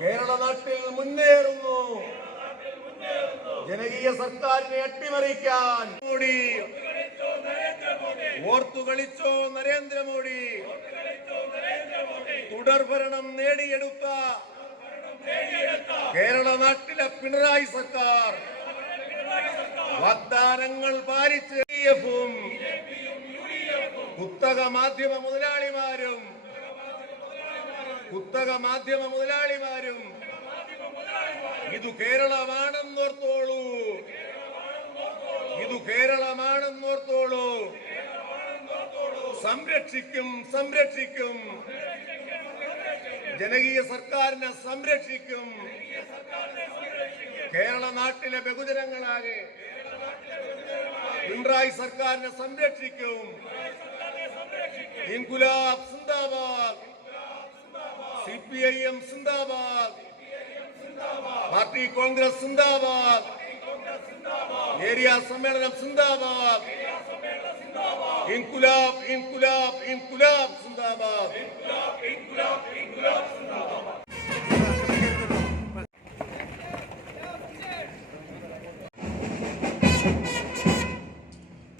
കേരള നാട്ടിൽ മുന്നേറുന്നു. ജനകീയ സർക്കാരിനെ അട്ടിമറിക്കാൻ മോഡി ഓർത്തു കളിച്ചോ നരേന്ദ്രമോദി. തുടർഭരണം നേടിയെടുത്ത കേരള നാട്ടിലെ പിണറായി സർക്കാർ വാഗ്ദാനങ്ങൾ പാലിച്ച് കുത്തക മാധ്യമ മുതലാളിമാരും ഇതു കേരളമാണെന്നോർത്തോളൂ. സംരക്ഷിക്കും ജനകീയ സർക്കാരിനെ സംരക്ഷിക്കും. കേരള നാട്ടിലെ ബഹുജനങ്ങളാകെ പിണറായി സർക്കാരിനെ സംരക്ഷിക്കും. ഇൻകുലാബ് സിന്ദാബാദ്, CPIM സിന്ദാബാദ്, പാർട്ടി കോൺഗ്രസ് സിന്ദാബാദ്, ഏരിയ സമ്മേളനം സിന്ദാബാദ്, ഇൻകുലാബ് സിന്ദാബാദ്.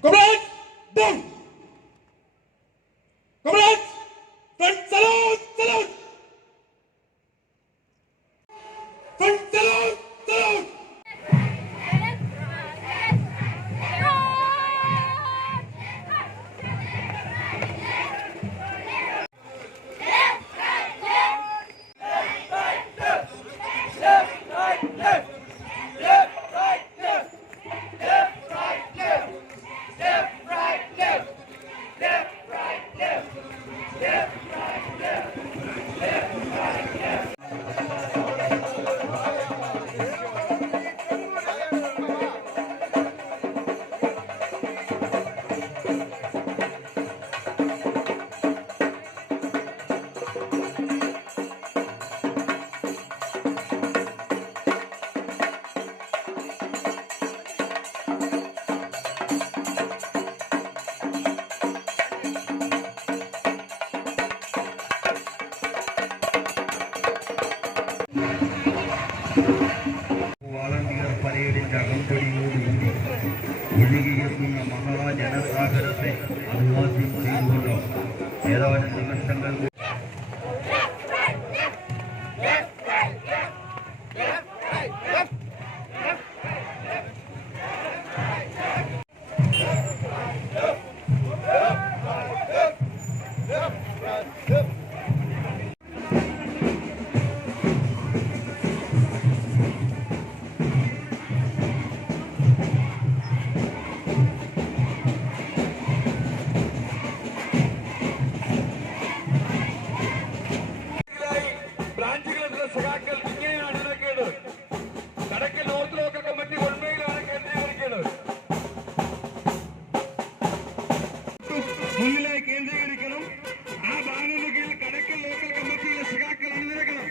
Comrades, down! Comrades, front salute! Front salute! Volunteer പരേഡിന്റെ അകമ്പടിയോടുകൂടി ഒഴുകിയെത്തുന്ന മഹാജനസാഗരത്തെ അഭിവാദ്യം ചെയ്തുകൊണ്ട് ഏതാനും നിമിഷങ്ങൾ മുന്നിലായി കേന്ദ്രീകരിക്കണം. ആ ബാനറിന് കീഴിൽ കടക്കൽ ലോക്കൽ കമ്മിറ്റിയിലെ സഖാക്കൾ അണിനിരക്കണം.